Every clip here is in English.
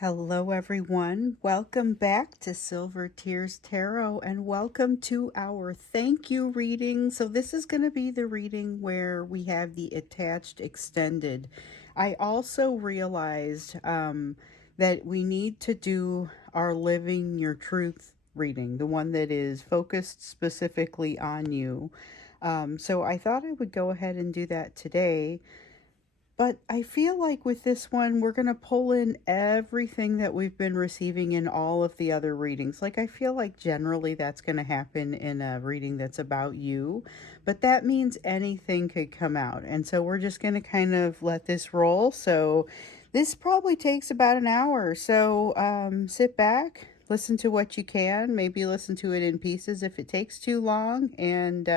Hello, everyone. Welcome back to Silver Tears Tarot and welcome to our thank you reading. So, this is going to be the reading where we have the attached extended. I also realized that we need to do our Living Your Truth reading, the one that is focused specifically on you. So, I thought I would go ahead and do that today. But I feel like with this one, we're going to pull in everything that we've been receiving in all of the other readings. Like, I feel like generally that's going to happen in a reading that's about you, but that means anything could come out. And so we're just going to kind of let this roll. So this probably takes about an hour. So sit back, listen to what you can, maybe listen to it in pieces if it takes too long, and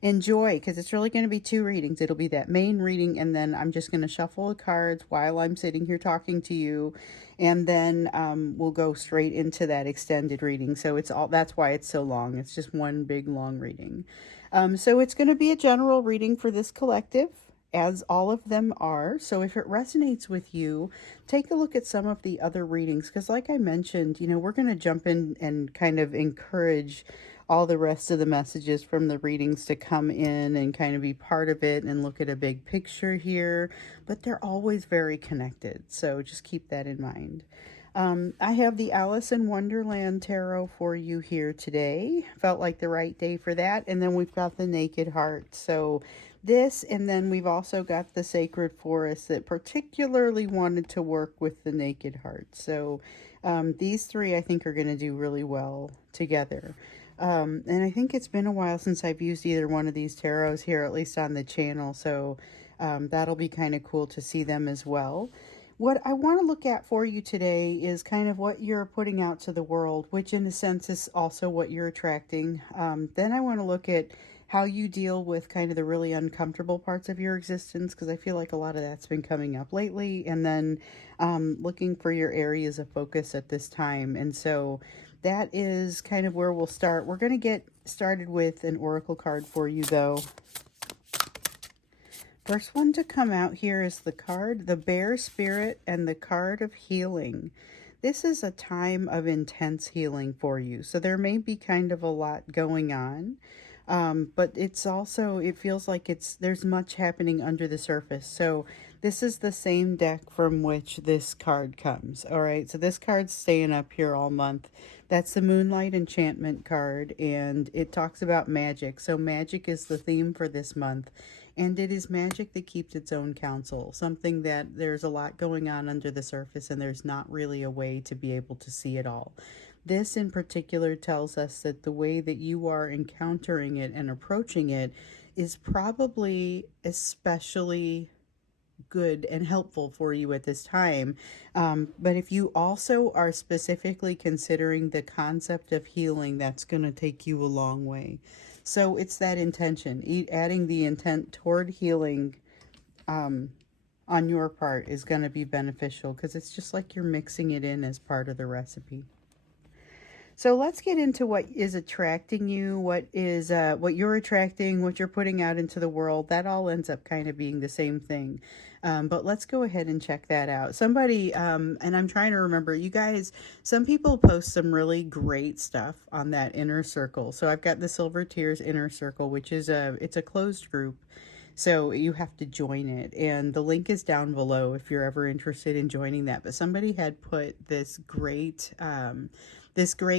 enjoy, because it's really going to be two readings. It'll be that main reading, and then I'm just going to shuffle the cards while I'm sitting here talking to you, and then we'll go straight into that extended reading. So it's all, that's why it's so long. It's just one big long reading. So it's going to be a general reading for this collective, as all of them are. So if it resonates with you, take a look at some of the other readings, because like I mentioned, we're going to jump in and kind of encourage all the rest of the messages from the readings to come in and kind of be part of it and look at a big picture here, but they're always very connected. So just keep that in mind. I have the Alice in Wonderland Tarot for you here today. Felt like the right day for that. And then we've got the Naked Heart. So this, and then we've also got the Sacred Forest that particularly wanted to work with the Naked Heart. So these three I think are going to do really well together. And I think it's been a while since I've used either one of these tarots here, at least on the channel. So that'll be kind of cool to see them as well. What I want to look at for you today is kind of what you're putting out to the world, which in a sense is also what you're attracting. Then I want to look at how you deal with kind of the really uncomfortable parts of your existence, because I feel like a lot of that's been coming up lately. And then looking for your areas of focus at this time. And so that is kind of where we'll start. We're going to get started with an oracle card for you, though. First one to come out here is the card, the Bear Spirit, and the card of healing. This is a time of intense healing for you. So there may be kind of a lot going on. But it's also, it feels like there's much happening under the surface. So this is the same deck from which this card comes. All right. So this card's staying up here all month. That's the Moonlight Enchantment card, and it talks about magic. So magic is the theme for this month. And it is magic that keeps its own counsel, something that there's a lot going on under the surface and there's not really a way to be able to see it all. This in particular tells us that the way that you are encountering it and approaching it is probably especially good and helpful for you at this time. But if you also are specifically considering the concept of healing, that's going to take you a long way. So it's that intention, adding the intent toward healing on your part is going to be beneficial, because it's just like you're mixing it in as part of the recipe. So let's get into what is attracting you, what you're attracting, what you're putting out into the world. That all ends up kind of being the same thing. But let's go ahead and check that out. Somebody, and I'm trying to remember, you guys, some people post some really great stuff on that inner circle. So I've got the Silver Tears inner circle, which is it's a closed group. So you have to join it. And the link is down below if you're ever interested in joining that. But somebody had put this great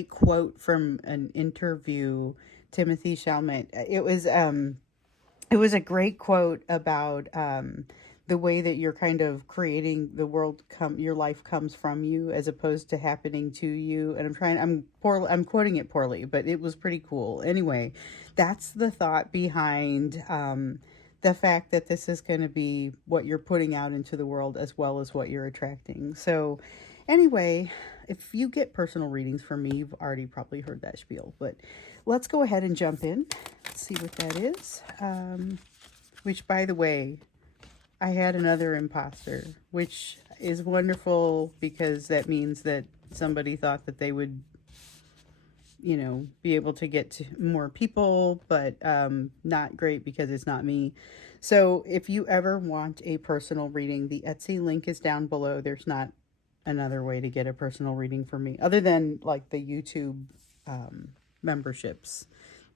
quote from an interview, Timothy Chalamet. It was a great quote about the way that you're kind of creating the world, your life comes from you as opposed to happening to you. And I'm quoting it poorly, but it was pretty cool. Anyway, that's the thought behind the fact that this is going to be what you're putting out into the world as well as what you're attracting. So anyway, if you get personal readings from me, you've already probably heard that spiel, but let's go ahead and jump in. Let's see what that is. Which, by the way, I had another imposter, which is wonderful because that means that somebody thought that they would, be able to get to more people, but not great because it's not me. So if you ever want a personal reading, the Etsy link is down below. There's not another way to get a personal reading from me, other than like the YouTube memberships.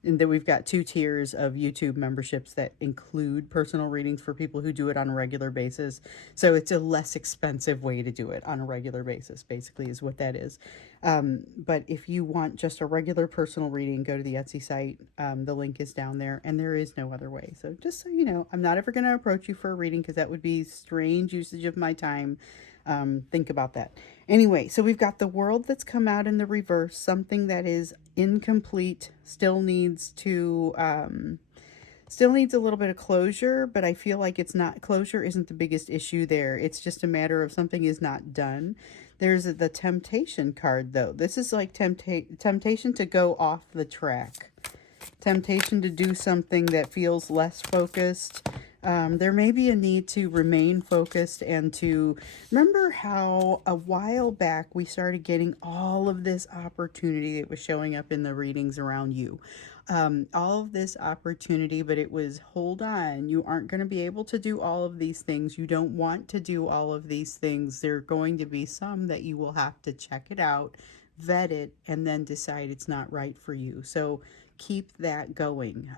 And then we've got 2 tiers of YouTube memberships that include personal readings for people who do it on a regular basis. So it's a less expensive way to do it on a regular basis, basically, is what that is. But if you want just a regular personal reading, go to the Etsy site. The link is down there, and there is no other way. So just so you know, I'm not ever going to approach you for a reading because that would be strange usage of my time. Think about that. Anyway, so we've got the world that's come out in the reverse, something that is incomplete, still needs a little bit of closure, but I feel like it's not, closure isn't the biggest issue there. It's just a matter of something is not done. There's the temptation card though. This is like temptation to go off the track. Temptation to do something that feels less focused. There may be a need to remain focused and to remember how a while back we started getting all of this opportunity that was showing up in the readings around you. All of this opportunity, but it was, hold on, you aren't going to be able to do all of these things. You don't want to do all of these things. There are going to be some that you will have to check it out, vet it, and then decide it's not right for you. So keep that going.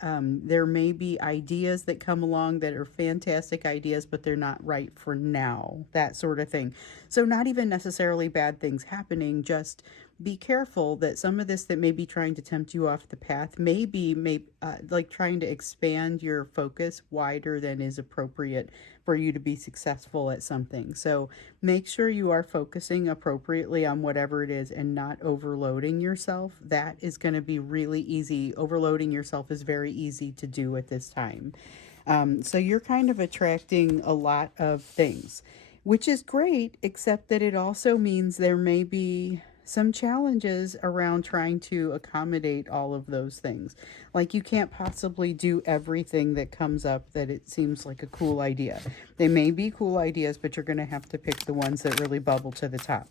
There may be ideas that come along that are fantastic ideas, but they're not right for now, that sort of thing. So not even necessarily bad things happening, just be careful that some of this that may be trying to tempt you off the path may be like trying to expand your focus wider than is appropriate for you to be successful at something. So make sure you are focusing appropriately on whatever it is and not overloading yourself. That is going to be really easy. Overloading yourself is very easy to do at this time. So you're kind of attracting a lot of things, which is great, except that it also means there may be some challenges around trying to accommodate all of those things. Like you can't possibly do everything that comes up that it seems like a cool idea. They may be cool ideas, but you're going to have to pick the ones that really bubble to the top.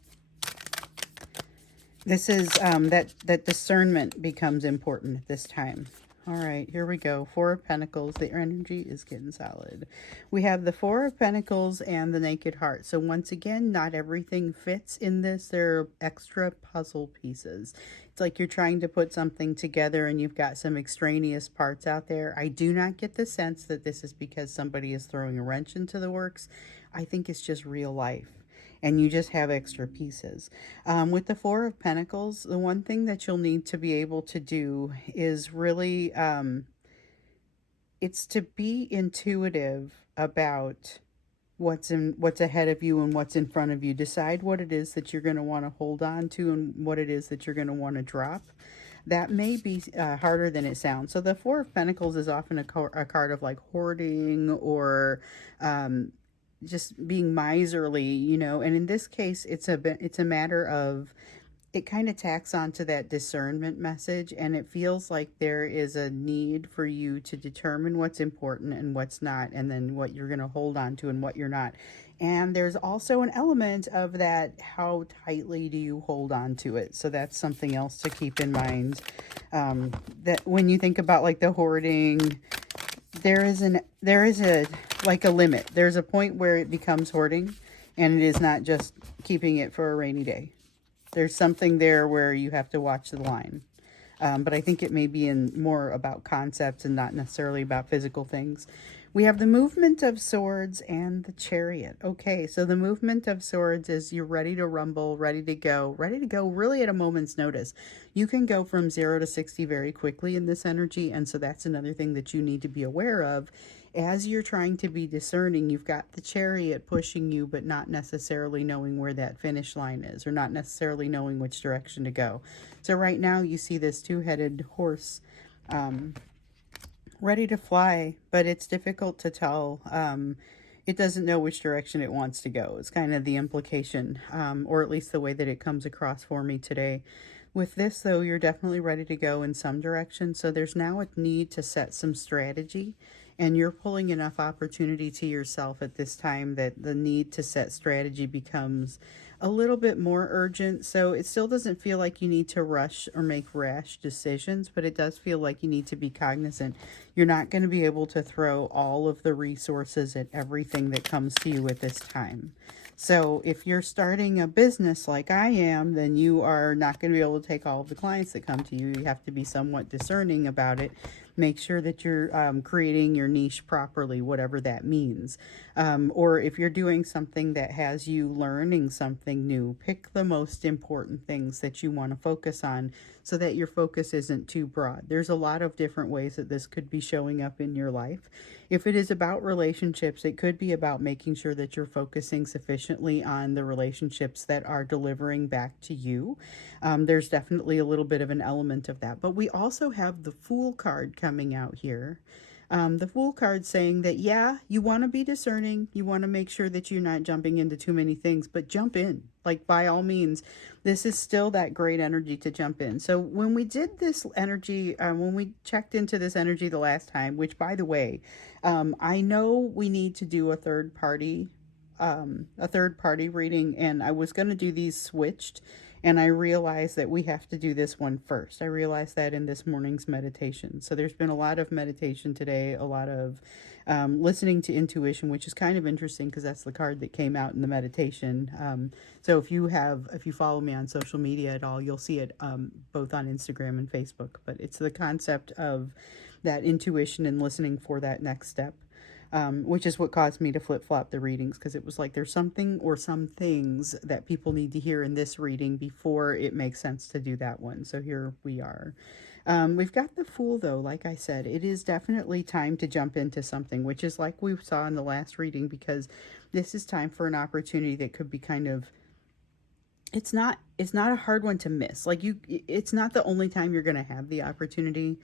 This is that discernment becomes important at this time. All right, here we go. 4 of Pentacles. The energy is getting solid. We have the 4 of Pentacles and the Naked Heart. So once again, not everything fits in this. There are extra puzzle pieces. It's like you're trying to put something together and you've got some extraneous parts out there. I do not get the sense that this is because somebody is throwing a wrench into the works. I think it's just real life. And you just have extra pieces. With the 4 of Pentacles, the one thing that you'll need to be able to do is really, it's to be intuitive about what's ahead of you and what's in front of you. Decide what it is that you're going to want to hold on to and what it is that you're going to want to drop. That may be harder than it sounds. So the 4 of Pentacles is often a card of like hoarding or just being miserly, you know. And in this case, it's a matter of, it kind of tacks onto that discernment message, and it feels like there is a need for you to determine what's important and what's not, and then what you're going to hold on to and what you're not. And there's also an element of that, how tightly do you hold on to it? So that's something else to keep in mind. That when you think about like the hoarding, there is a like a limit. There's a point where it becomes hoarding, and it is not just keeping it for a rainy day. There's something there where you have to watch the line. But I think it may be more about concepts and not necessarily about physical things. We have the movement of swords and the Chariot. Okay, so the movement of swords is you're ready to rumble, ready to go really at a moment's notice. You can go from 0 to 60 very quickly in this energy, and so that's another thing that you need to be aware of. As you're trying to be discerning, you've got the Chariot pushing you, but not necessarily knowing where that finish line is, or not necessarily knowing which direction to go. So right now you see this 2-headed horse ready to fly, but it's difficult to tell. It doesn't know which direction it wants to go. It's kind of the implication, or at least the way that it comes across for me today. With this, though, you're definitely ready to go in some direction. So there's now a need to set some strategy, and you're pulling enough opportunity to yourself at this time that the need to set strategy becomes a little bit more urgent. So it still doesn't feel like you need to rush or make rash decisions, but it does feel like you need to be cognizant. You're not going to be able to throw all of the resources at everything that comes to you at this time. So if you're starting a business like I am, then you are not going to be able to take all of the clients that come to you. You have to be somewhat discerning about it. Make sure that you're creating your niche properly, whatever that means. Or if you're doing something that has you learning something new, pick the most important things that you want to focus on so that your focus isn't too broad. There's a lot of different ways that this could be showing up in your life. If it is about relationships, it could be about making sure that you're focusing sufficiently on the relationships that are delivering back to you. There's definitely a little bit of an element of that. But we also have the Fool card coming out here. The Fool card saying that, yeah, you want to be discerning. You want to make sure that you're not jumping into too many things, but jump in. Like, by all means, this is still that great energy to jump in. So when we did this energy, when we checked into this energy the last time, which, by the way, I know we need to do a third party reading, and I was going to do these switched, and I realized that we have to do this one first. I realized that in this morning's meditation. So there's been a lot of meditation today, a lot of listening to intuition, which is kind of interesting because that's the card that came out in the meditation. So if you follow me on social media at all, you'll see it both on Instagram and Facebook. But it's the concept of that intuition and listening for that next step. Which is what caused me to flip-flop the readings, because it was like there's something or some things that people need to hear in this reading before it makes sense to do that one. So here we are. We've got the Fool, though. Like I said, it is definitely time to jump into something, which is like we saw in the last reading, because this is time for an opportunity that could be kind of, it's not a hard one to miss. Like, it's not the only time you're going to have the opportunity.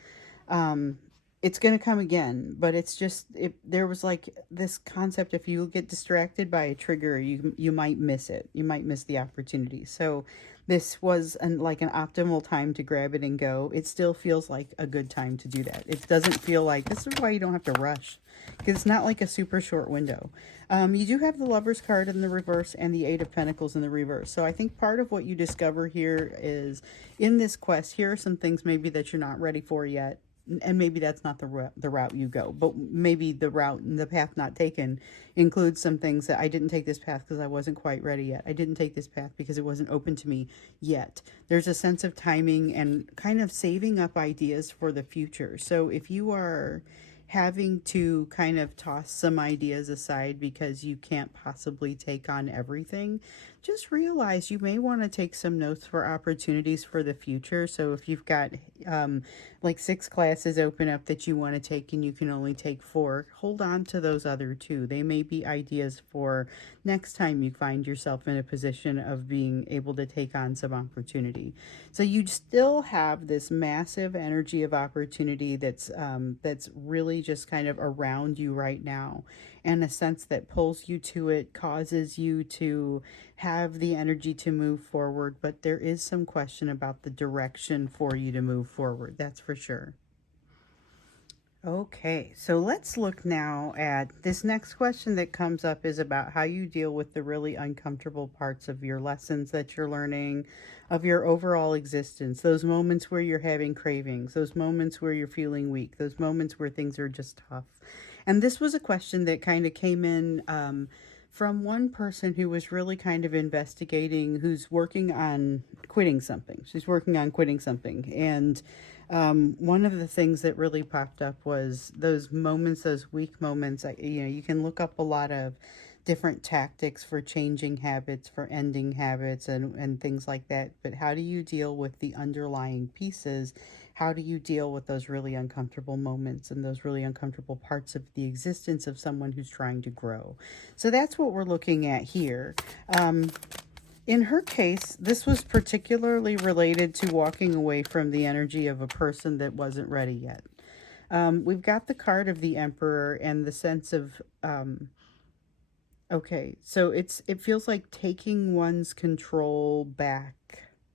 It's going to come again, but it's just, there was like this concept, if you get distracted by a trigger, you might miss it. You might miss the opportunity. So this was like an optimal time to grab it and go. It still feels like a good time to do that. It doesn't feel like, this is why you don't have to rush, because it's not like a super short window. You do have the Lover's card in the reverse and the Eight of Pentacles in the reverse. So I think part of what you discover here is, in this quest, here are some things maybe that you're not ready for yet. And maybe that's not the route you go, but maybe the route and the path not taken includes some things that I didn't take this path because I wasn't quite ready yet. I didn't take this path because it wasn't open to me yet. There's a sense of timing and kind of saving up ideas for the future. So if you are having to kind of toss some ideas aside because you can't possibly take on everything, just realize you may want to take some notes for opportunities for the future. So if you've got like 6 classes open up that you want to take and you can only take 4, hold on to those other 2. They may be ideas for next time you find yourself in a position of being able to take on some opportunity. So you still have this massive energy of opportunity that's really just kind of around you right now, and a sense that pulls you to it, causes you to have the energy to move forward. But there is some question about the direction for you to move forward, that's for sure. Okay, so let's look now at this next question that comes up, is about how you deal with the really uncomfortable parts of your lessons that you're learning, of your overall existence, those moments where you're having cravings, those moments where you're feeling weak, those moments where things are just tough. And this was a question that kind of came in from one person who was really kind of investigating, who's working on quitting something. She's working on quitting something. And one of the things that really popped up was those moments, those weak moments. You can look up a lot of different tactics for changing habits, for ending habits, and things like that. But how do you deal with the underlying pieces? How do you deal with those really uncomfortable moments and those really uncomfortable parts of the existence of someone who's trying to grow? So that's what we're looking at here. In her case, this was particularly related to walking away from the energy of a person that wasn't ready yet. We've got the card of the Emperor and the sense of, okay, so it feels like taking one's control back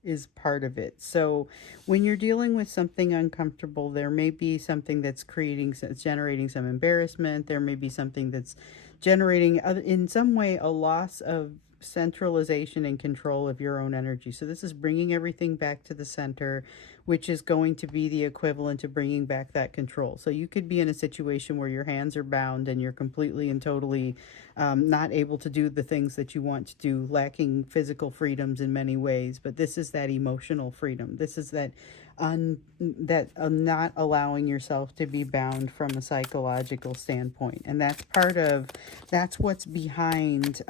is part of it. So when you're dealing with something uncomfortable, there may be something that's generating some embarrassment. There may be something that's generating in some way a loss of centralization and control of your own energy. So this is bringing everything back to the center, which is going to be the equivalent of bringing back that control. So you could be in a situation where your hands are bound and you're completely and totally not able to do the things that you want to do, lacking physical freedoms in many ways. But this is that emotional freedom. This is that not allowing yourself to be bound from a psychological standpoint. And that's what's behind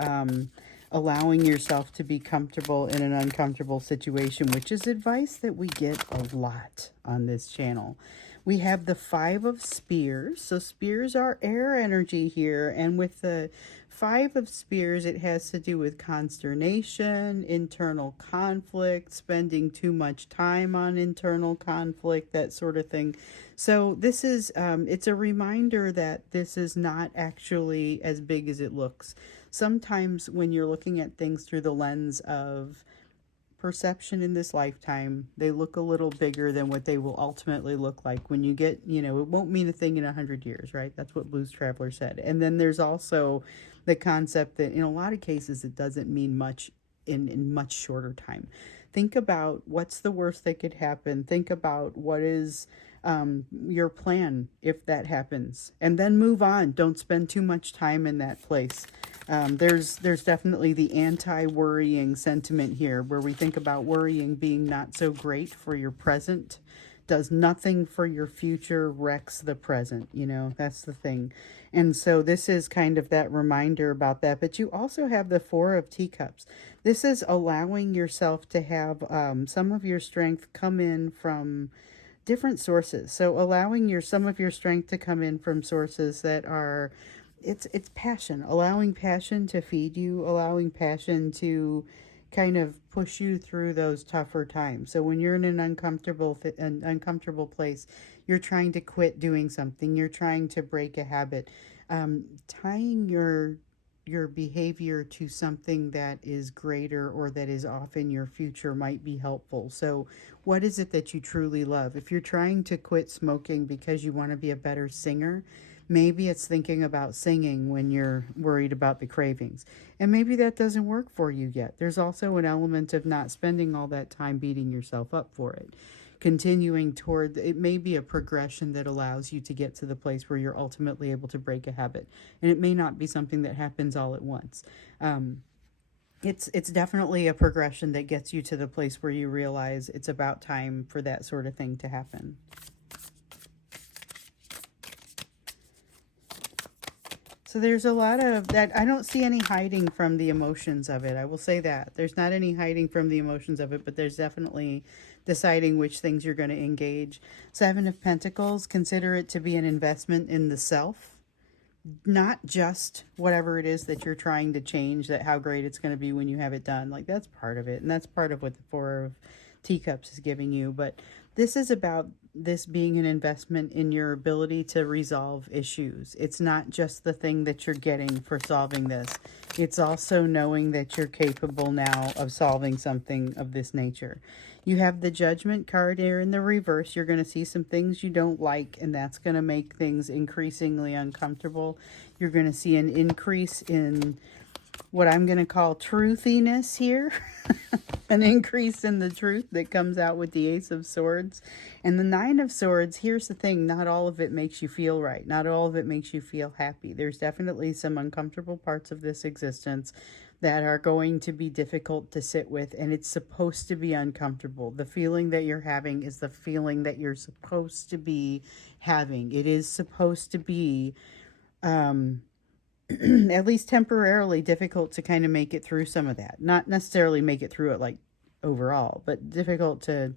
allowing yourself to be comfortable in an uncomfortable situation, which is advice that we get a lot on this channel. We have the 5 of Spears. So Spears are air energy here. And with the 5 of Spears, it has to do with consternation, internal conflict, spending too much time on internal conflict, that sort of thing. So this is, it's a reminder that this is not actually as big as it looks. Sometimes when you're looking at things through the lens of perception in this lifetime, they look a little bigger than what they will ultimately look like when you get, it won't mean a thing in 100 years, right? That's what Blues Traveler said. And then there's also the concept that in a lot of cases, it doesn't mean much in much shorter time. Think about what's the worst that could happen. Think about what is your plan if that happens, and then move on. Don't spend too much time in that place. There's definitely the anti-worrying sentiment here, where we think about worrying being not so great for your present, does nothing for your future, wrecks the present. That's the thing. And so this is kind of that reminder about that. But you also have the 4 of Teacups. This is allowing yourself to have some of your strength come in from different sources. So allowing some of your strength to come in from sources that are, it's passion, allowing passion to feed you, allowing passion to kind of push you through those tougher times. So when you're in an uncomfortable place, you're trying to quit doing something, you're trying to break a habit, tying your behavior to something that is greater or that is off in your future might be helpful. So what is it that you truly love? If you're trying to quit smoking because you want to be a better singer, maybe it's thinking about singing when you're worried about the cravings. And maybe that doesn't work for you yet. There's also an element of not spending all that time beating yourself up for it. Continuing toward, it may be a progression that allows you to get to the place where you're ultimately able to break a habit. And it may not be something that happens all at once. It's definitely a progression that gets you to the place where you realize it's about time for that sort of thing to happen. So there's a lot of that. I don't see any hiding from the emotions of it. I will say that. There's not any hiding from the emotions of it, but there's definitely deciding which things you're going to engage. 7 of Pentacles, consider it to be an investment in the self. Not just whatever it is that you're trying to change, that how great it's going to be when you have it done. Like, that's part of it. And that's part of what the 4 of Teacups is giving you. But this is about this being an investment in your ability to resolve issues. It's not just the thing that you're getting for solving this. It's also knowing that you're capable now of solving something of this nature. You have the Judgment card here in the reverse. You're going to see some things you don't like, and that's going to make things increasingly uncomfortable. You're going to see an increase in what I'm going to call truthiness here. An increase in the truth that comes out with the Ace of Swords. And the 9 of Swords, here's the thing, not all of it makes you feel right. Not all of it makes you feel happy. There's definitely some uncomfortable parts of this existence that are going to be difficult to sit with, and it's supposed to be uncomfortable. The feeling that you're having is the feeling that you're supposed to be having. It is supposed to be at least temporarily difficult to kind of make it through some of that. Not necessarily make it through it like overall, but difficult to,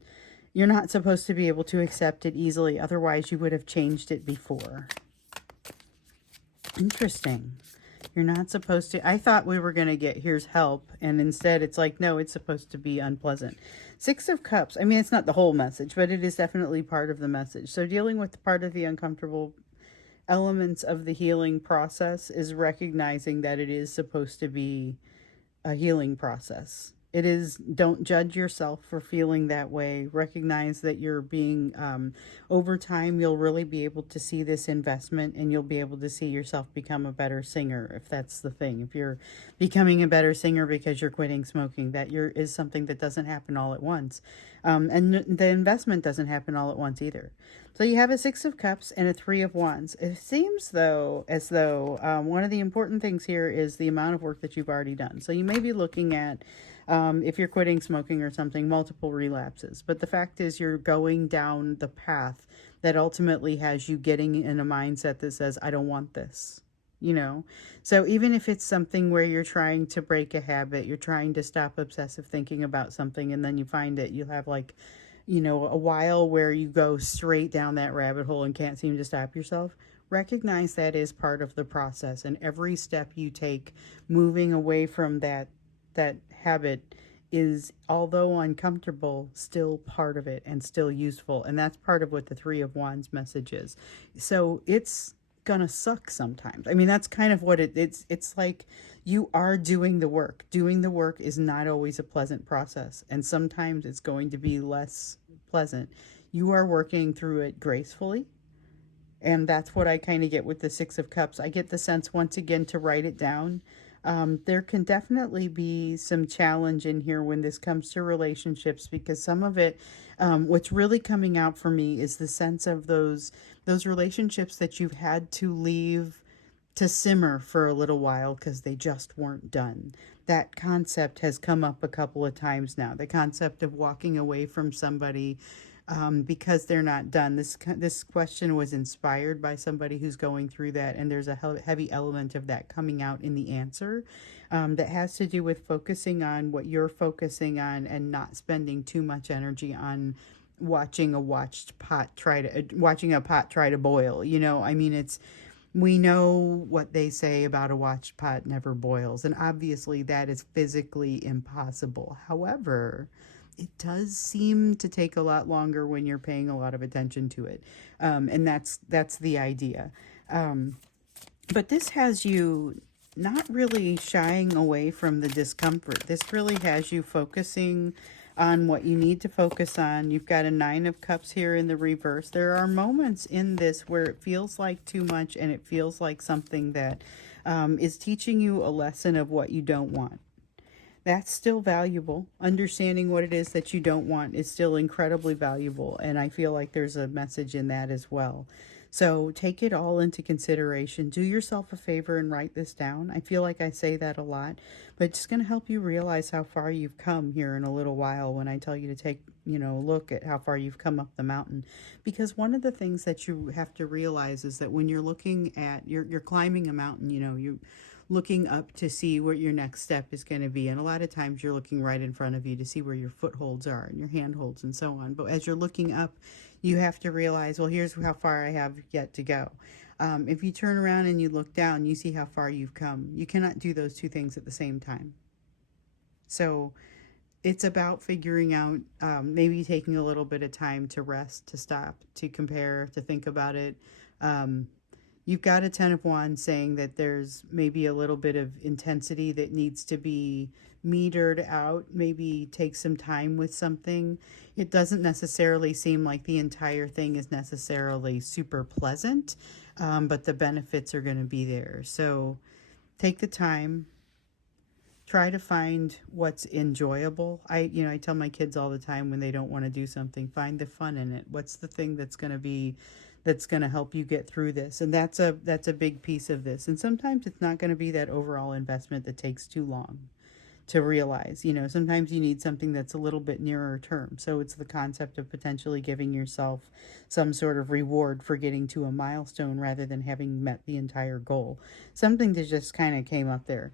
you're not supposed to be able to accept it easily. Otherwise you would have changed it before. Interesting. You're not supposed to, I thought we were going to get here's help, and instead it's like, no, it's supposed to be unpleasant. 6 of Cups. I mean, it's not the whole message, but it is definitely part of the message. So dealing with part of the uncomfortable elements of the healing process is recognizing that it is supposed to be a healing process. It is, don't judge yourself for feeling that way. Recognize that you're being, over time, you'll really be able to see this investment and you'll be able to see yourself become a better singer if that's the thing. If you're becoming a better singer because you're quitting smoking, is something that doesn't happen all at once. And the investment doesn't happen all at once either. So you have a Six of Cups and a Three of Wands. It seems though as though one of the important things here is the amount of work that you've already done. So you may be looking at, if you're quitting smoking or something, multiple relapses. But the fact is you're going down the path that ultimately has you getting in a mindset that says, I don't want this. So even if it's something where you're trying to break a habit, you're trying to stop obsessive thinking about something, and then you find that you have like, a while where you go straight down that rabbit hole and can't seem to stop yourself, recognize that is part of the process. And every step you take moving away from that habit is, although uncomfortable, still part of it and still useful. And that's part of what the Three of Wands message is. So it's gonna suck sometimes. I mean, that's kind of what it's like. You are doing the work. Doing the work is not always a pleasant process, and sometimes it's going to be less pleasant. You are working through it gracefully, and that's what I kind of get with the Six of Cups. I get the sense, once again, to write it down. There can definitely be some challenge in here when this comes to relationships, because some of it, what's really coming out for me is the sense of those relationships that you've had to leave to simmer for a little while because they just weren't done. That concept has come up a couple of times now. The concept of walking away from somebody because they're not done. This question was inspired by somebody who's going through that, and there's a heavy element of that coming out in the answer, that has to do with focusing on what you're focusing on and not spending too much energy on watching a pot try to boil. I mean, we know what they say about a watched pot never boils, and obviously that is physically impossible. However, it does seem to take a lot longer when you're paying a lot of attention to it. And that's the idea. But this has you not really shying away from the discomfort. This really has you focusing on what you need to focus on. You've got a Nine of Cups here in the reverse. There are moments in this where it feels like too much, and it feels like something that is teaching you a lesson of what you don't want. That's still valuable. Understanding what it is that you don't want is still incredibly valuable, and I feel like there's a message in that as well. So take it all into consideration. Do yourself a favor and write this down. I feel like I say that a lot, but it's going to help you realize how far you've come here in a little while when I tell you to take, a look at how far you've come up the mountain. Because one of the things that you have to realize is that when you're looking at, you're climbing a mountain, you looking up to see what your next step is going to be. And a lot of times you're looking right in front of you to see where your footholds are and your handholds and so on. But as you're looking up, you have to realize, well, here's how far I have yet to go. If you turn around and you look down, you see how far you've come. You cannot do those two things at the same time. So it's about figuring out, maybe taking a little bit of time to rest, to stop, to compare, to think about it. You've got a Ten of Wands saying that there's maybe a little bit of intensity that needs to be metered out, maybe take some time with something. It doesn't necessarily seem like the entire thing is necessarily super pleasant, but the benefits are going to be there. So take the time. Try to find what's enjoyable. I tell my kids all the time when they don't want to do something, find the fun in it. What's the thing that's going to help you get through this? And that's a big piece of this. And sometimes it's not going to be that overall investment that takes too long to realize. Sometimes you need something that's a little bit nearer term. So it's the concept of potentially giving yourself some sort of reward for getting to a milestone rather than having met the entire goal. Something that just kind of came up there.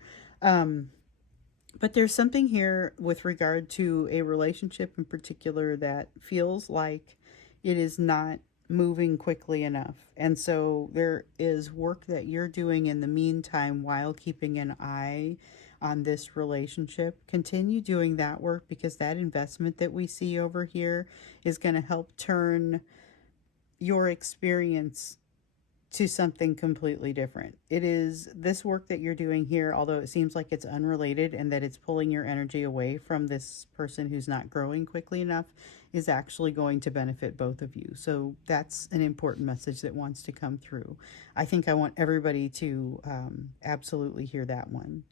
But there's something here with regard to a relationship in particular that feels like it is not moving quickly enough. And so there is work that you're doing in the meantime while keeping an eye on this relationship. Continue doing that work, because that investment that we see over here is going to help turn your experience to something completely different. It is this work that you're doing here, although it seems like it's unrelated and that it's pulling your energy away from this person who's not growing quickly enough, is actually going to benefit both of you. So that's an important message that wants to come through. I think I want everybody to absolutely hear that one.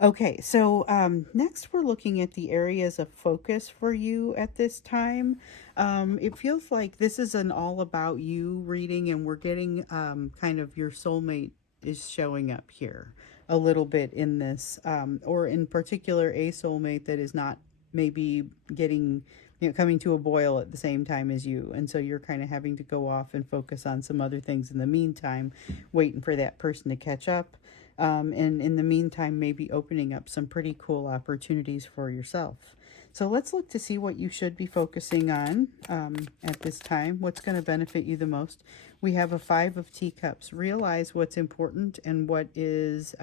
Okay, so next we're looking at the areas of focus for you at this time. It feels like this is an all about you reading, and we're getting kind of your soulmate is showing up here a little bit in this, or in particular, a soulmate that is not maybe getting, coming to a boil at the same time as you. And so you're kind of having to go off and focus on some other things in the meantime, waiting for that person to catch up. And in the meantime, maybe opening up some pretty cool opportunities for yourself. So let's look to see what you should be focusing on at this time. What's going to benefit you the most? We have a 5 of Teacups. Realize what's important and what is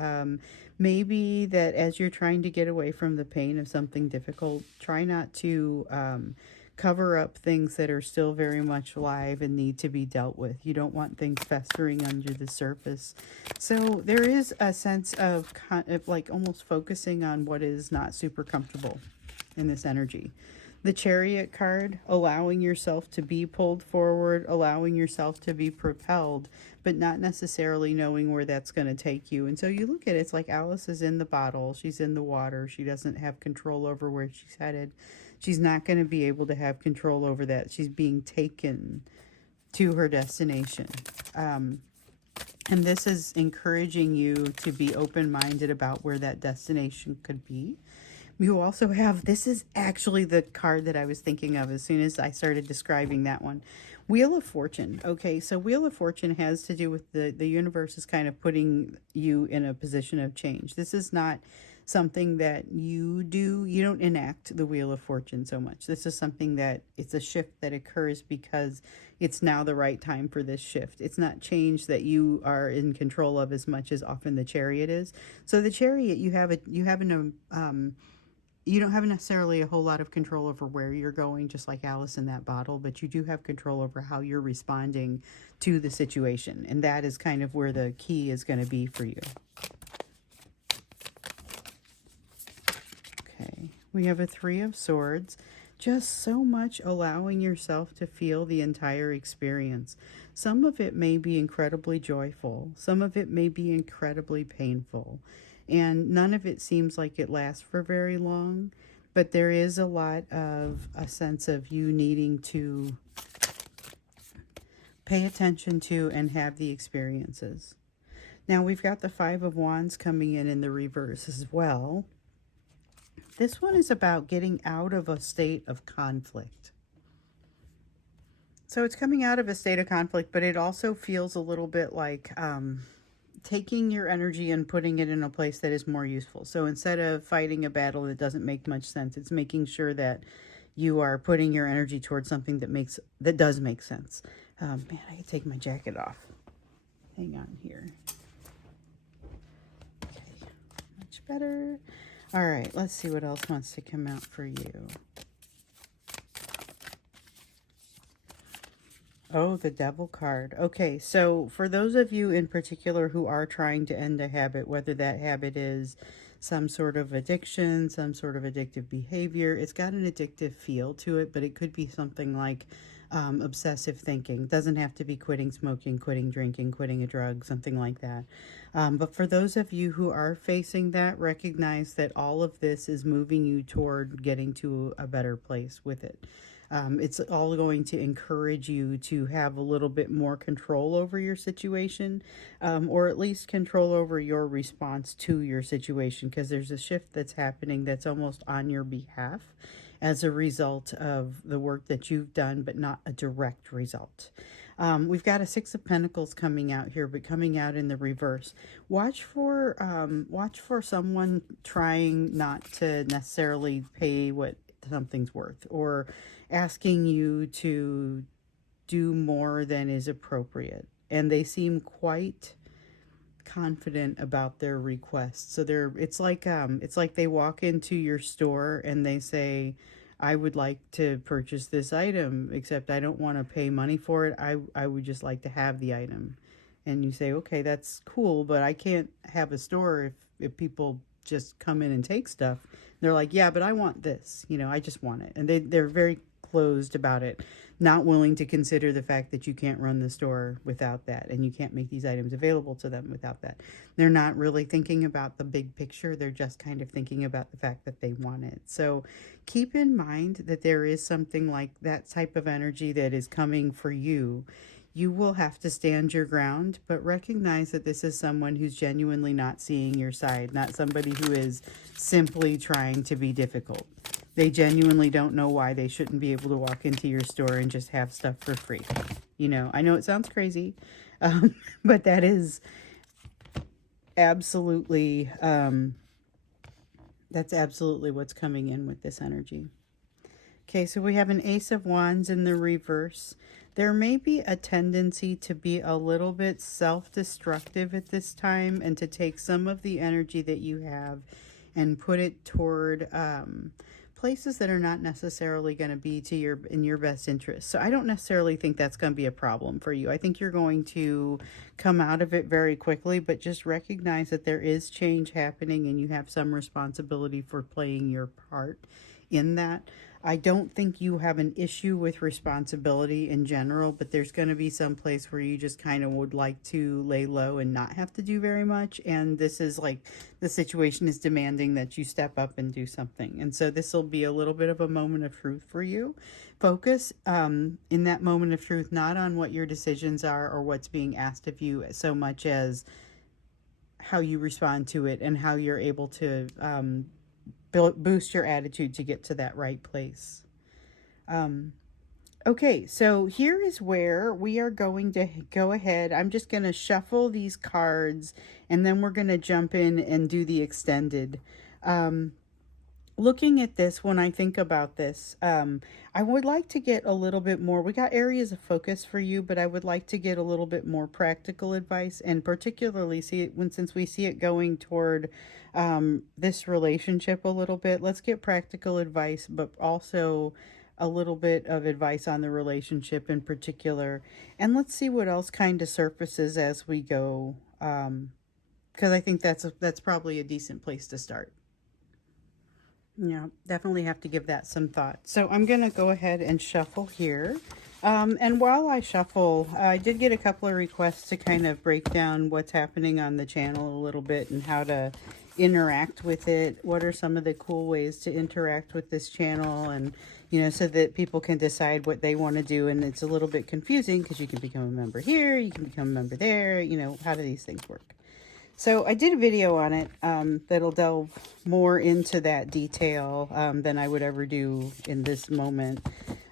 maybe that as you're trying to get away from the pain of something difficult, try not to cover up things that are still very much live and need to be dealt with. You don't want things festering under the surface. So there is a sense of like almost focusing on what is not super comfortable in this energy. The Chariot card, allowing yourself to be pulled forward, allowing yourself to be propelled, but not necessarily knowing where that's going to take you. And so you look at it, it's like Alice is in the bottle, she's in the water, she doesn't have control over where she's headed. She's not going to be able to have control over that. She's being taken to her destination. And this is encouraging you to be open-minded about where that destination could be. You also have, this is actually the card that I was thinking of as soon as I started describing that one. Wheel of Fortune. Okay, so Wheel of Fortune has to do with the universe is kind of putting you in a position of change. This is not something that you do. You don't enact the Wheel of Fortune so much. This is something that it's a shift that occurs because it's now the right time for this shift. It's not change that you are in control of as much as often the Chariot is. So the Chariot, you don't have necessarily a whole lot of control over where you're going, just like Alice in that bottle, but you do have control over how you're responding to the situation. And that is kind of where the key is going to be for you. Okay, we have a 3 of Swords. Just so much allowing yourself to feel the entire experience. Some of it may be incredibly joyful. Some of it may be incredibly painful. And none of it seems like it lasts for very long. But there is a lot of a sense of you needing to pay attention to and have the experiences. Now we've got the 5 of Wands coming in the reverse as well. This one is about getting out of a state of conflict. So it's coming out of a state of conflict, but it also feels a little bit like taking your energy and putting it in a place that is more useful. So instead of fighting a battle that doesn't make much sense, it's making sure that you are putting your energy towards something that does make sense. Man, I can take my jacket off. Hang on here. Okay, much better. All right, let's see what else wants to come out for you. Oh, the Devil card. Okay, so for those of you in particular who are trying to end a habit, whether that habit is some sort of addiction, some sort of addictive behavior, it's got an addictive feel to it, but it could be something like obsessive thinking. It doesn't have to be quitting smoking, quitting drinking, quitting a drug, something like that. But for those of you who are facing that, recognize that all of this is moving you toward getting to a better place with it. It's all going to encourage you to have a little bit more control over your situation, or at least control over your response to your situation, because there's a shift that's happening that's almost on your behalf as a result of the work that you've done, but not a direct result. We've got a 6 of Pentacles coming out here, but coming out in the reverse. Watch for someone trying not to necessarily pay what something's worth, or asking you to do more than is appropriate. And they seem quite confident about their requests. So it's like they walk into your store and they say, I would like to purchase this item, except I don't want to pay money for it. I would just like to have the item. And you say, okay, that's cool, but I can't have a store if people just come in and take stuff. They're like, yeah, but I want this, you know, I just want it. And they're very closed about it, not willing to consider the fact that you can't run the store without that, and you can't make these items available to them without that. They're not really thinking about the big picture. They're just kind of thinking about the fact that they want it. So keep in mind that there is something like that type of energy that is coming for you. You will have to stand your ground, but recognize that this is someone who's genuinely not seeing your side, not somebody who is simply trying to be difficult. They genuinely don't know why they shouldn't be able to walk into your store and just have stuff for free. You know, I know it sounds crazy, but that is absolutely, that's absolutely what's coming in with this energy. Okay, so we have an Ace of Wands in the reverse. There may be a tendency to be a little bit self-destructive at this time and to take some of the energy that you have and put it toward places that are not necessarily going to be to in your best interest. So I don't necessarily think that's going to be a problem for you. I think you're going to come out of it very quickly, but just recognize that there is change happening and you have some responsibility for playing your part in that. I don't think you have an issue with responsibility in general, but there's going to be some place where you just kind of would like to lay low and not have to do very much. And this is like the situation is demanding that you step up and do something. And so this will be a little bit of a moment of truth for you. Focus in that moment of truth, not on what your decisions are or what's being asked of you so much as how you respond to it and how you're able to boost your attitude to get to that right place. Okay, so here is where we are going to go ahead. I'm just going to shuffle these cards and then we're going to jump in and do the extended. Looking at this, when I think about this, I would like to get a little bit more. We got areas of focus for you, but I would like to get a little bit more practical advice, and particularly see it since we see it going toward this relationship a little bit. Let's get practical advice, but also a little bit of advice on the relationship in particular, and let's see what else kind of surfaces as we go. Because I think that's probably a decent place to start. Yeah, definitely have to give that some thought. So I'm going to go ahead and shuffle here. And while I shuffle, I did get a couple of requests to kind of break down what's happening on the channel a little bit and how to interact with it. What are some of the cool ways to interact with this channel, and, you know, so that people can decide what they want to do. And it's a little bit confusing because you can become a member here, you can become a member there, you know, how do these things work? So I did a video on it that'll delve more into that detail than I would ever do in this moment.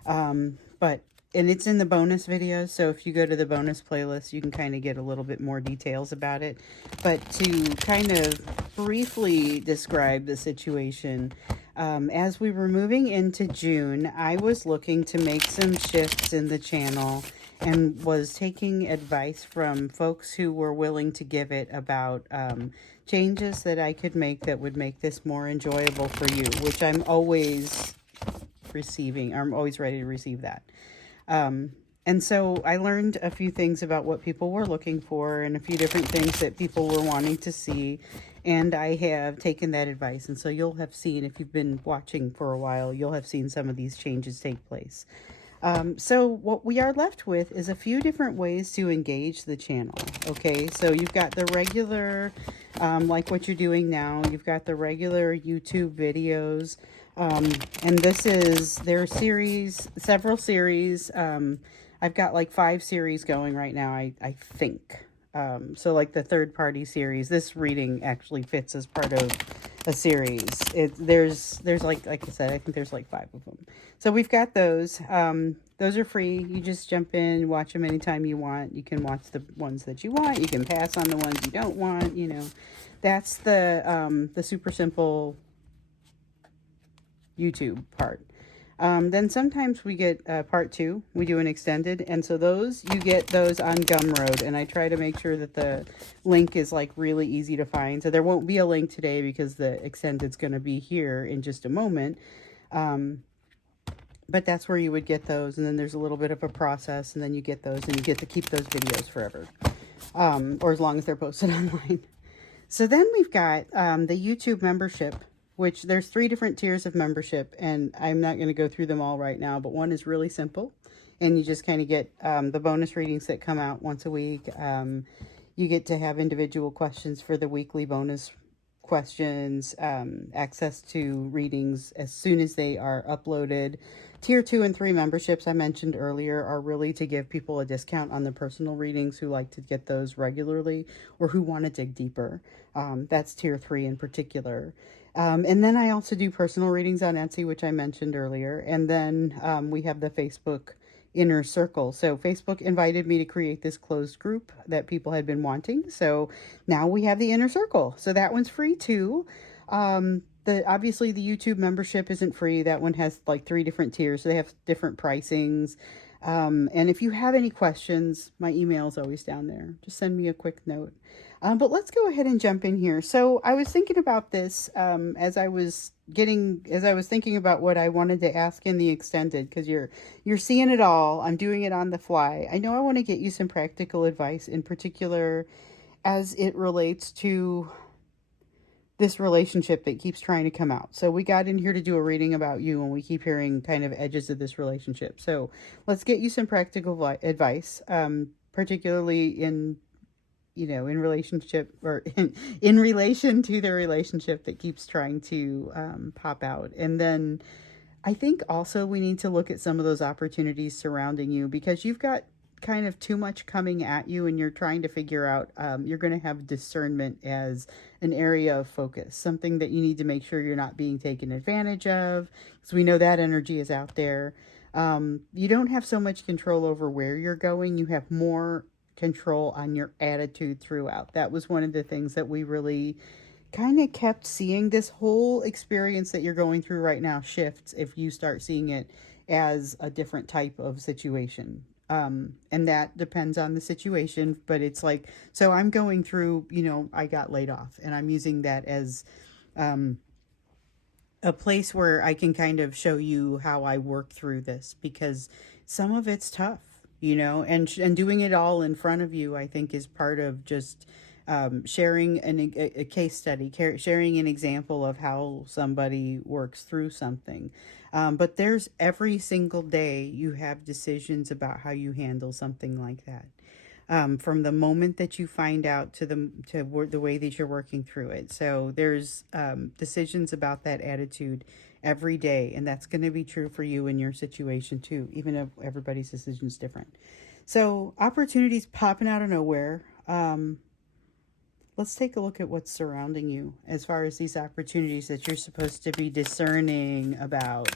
And it's in the bonus video, so if you go to the bonus playlist, you can kind of get a little bit more details about it. But to kind of briefly describe the situation, as we were moving into June, I was looking to make some shifts in the channel and was taking advice from folks who were willing to give it about changes that I could make that would make this more enjoyable for you, which I'm always receiving. I'm always ready to receive that. And so I learned a few things about what people were looking for and a few different things that people were wanting to see. And I have taken that advice. And so you'll have seen, if you've been watching for a while, you'll have seen some of these changes take place. So what we are left with is a few different ways to engage the channel. Okay, so you've got the regular, like what you're doing now, you've got the regular YouTube videos, and this is their series, several series. I've got like 5 series going right now, I think. So like the third party series, this reading actually fits as part of a series. There's like I said, I think there's like 5 of them. So we've got those. Those are free. You just jump in, watch them anytime you want. You can watch the ones that you want. You can pass on the ones you don't want. You know, that's the super simple YouTube part. Then sometimes we get part 2. We do an extended, and so those, you get those on Gumroad, and I try to make sure that the link is like really easy to find. So there won't be a link today because the extended's going to be here in just a moment. But that's where you would get those, and then there's a little bit of a process, and then you get those, and you get to keep those videos forever. or as long as they're posted online. So then we've got the YouTube membership, which there's 3 different tiers of membership, and I'm not going to go through them all right now, but one is really simple, and you just kind of get the bonus readings that come out once a week. You get to have individual questions for the weekly bonus questions, access to readings as soon as they are uploaded. Tier 2 and 3 memberships I mentioned earlier are really to give people a discount on the personal readings who like to get those regularly or who want to dig deeper. That's Tier 3 in particular. And then I also do personal readings on Etsy, which I mentioned earlier. And then we have the Facebook inner circle. So Facebook invited me to create this closed group that people had been wanting. So now we have the inner circle. So that one's free too. Obviously the YouTube membership isn't free. That one has like 3 different tiers. So they have different pricings. And if you have any questions, my email is always down there. Just send me a quick note. But let's go ahead and jump in here. So I was thinking about this as I was thinking about what I wanted to ask in the extended, because you're seeing it all. I'm doing it on the fly. I know I want to get you some practical advice, in particular as it relates to this relationship that keeps trying to come out. So we got in here to do a reading about you, and we keep hearing kind of edges of this relationship. So let's get you some practical advice, particularly in relationship, or in relation to the relationship that keeps trying to pop out. And then I think also we need to look at some of those opportunities surrounding you, because you've got kind of too much coming at you, and you're trying to figure out, you're going to have discernment as an area of focus, something that you need to make sure you're not being taken advantage of, because we know that energy is out there. You don't have so much control over where you're going. You have more control on your attitude throughout. That was one of the things that we really kind of kept seeing. This whole experience that you're going through right now shifts if you start seeing it as a different type of situation. And that depends on the situation, but it's like, so I'm going through, I got laid off, and I'm using that as a place where I can kind of show you how I work through this, because some of it's tough, and doing it all in front of you, I think, is part of just sharing a case study, sharing an example of how somebody works through something. But there's every single day you have decisions about how you handle something like that. From the moment that you find out to the way that you're working through it. So there's decisions about that attitude every day, and that's going to be true for you in your situation too, even if everybody's decision is different. So opportunities popping out of nowhere. Let's take a look at what's surrounding you as far as these opportunities that you're supposed to be discerning about.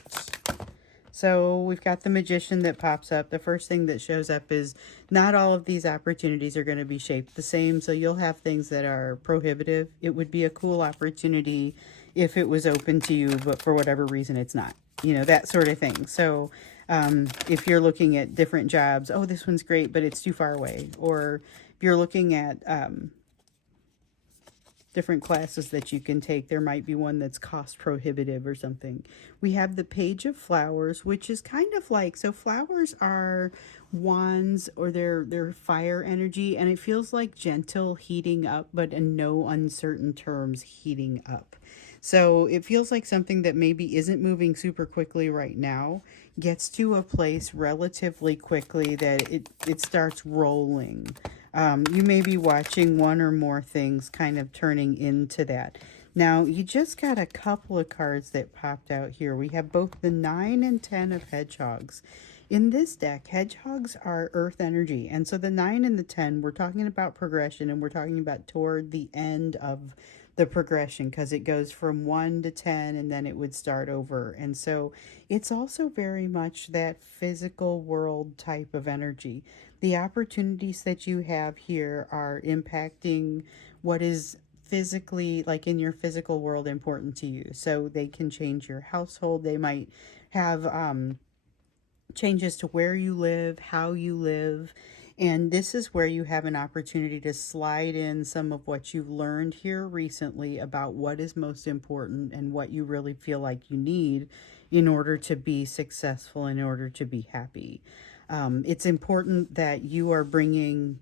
So we've got the Magician that pops up. The first thing that shows up is not all of these opportunities are going to be shaped the same. So you'll have things that are prohibitive. It would be a cool opportunity if it was open to you, but for whatever reason it's not. That sort of thing. So if you're looking at different jobs, oh, this one's great, but it's too far away. Or if you're looking at different classes that you can take, there might be one that's cost prohibitive or something. We have the Page of Flowers, which is kind of like, so flowers are wands, or they're fire energy, and it feels like gentle heating up, but in no uncertain terms heating up. So it feels like something that maybe isn't moving super quickly right now gets to a place relatively quickly that it starts rolling. You may be watching one or more things kind of turning into that. Now, you just got a couple of cards that popped out here. We have both the 9 and 10 of hedgehogs. In this deck, hedgehogs are earth energy. And so the 9 and the 10, we're talking about progression, and we're talking about toward the end of the progression, because it goes from 1 to 10 and then it would start over. And so it's also very much that physical world type of energy. The opportunities that you have here are impacting what is physically, like in your physical world, important to you. So they can change your household. They might have changes to where you live, how you live. And this is where you have an opportunity to slide in some of what you've learned here recently about what is most important and what you really feel like you need in order to be successful, in order to be happy. It's important that you are bringing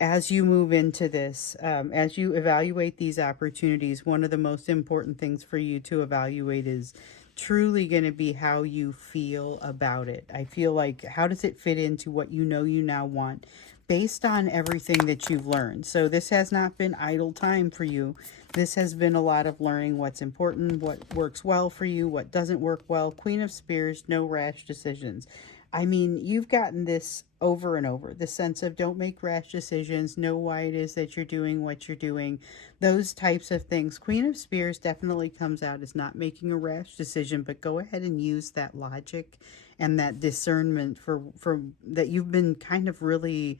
as you move into this, as you evaluate these opportunities, one of the most important things for you to evaluate is truly going to be how you feel about it. I feel like, how does it fit into what you know you now want based on everything that you've learned? So this has not been idle time for you. This has been a lot of learning what's important, what works well for you, what doesn't work well. Queen of Spears, no rash decisions. I mean, you've gotten this over and over, the sense of don't make rash decisions, know why it is that you're doing what you're doing, those types of things. Queen of Spears definitely comes out as not making a rash decision, but go ahead and use that logic and that discernment for that you've been kind of really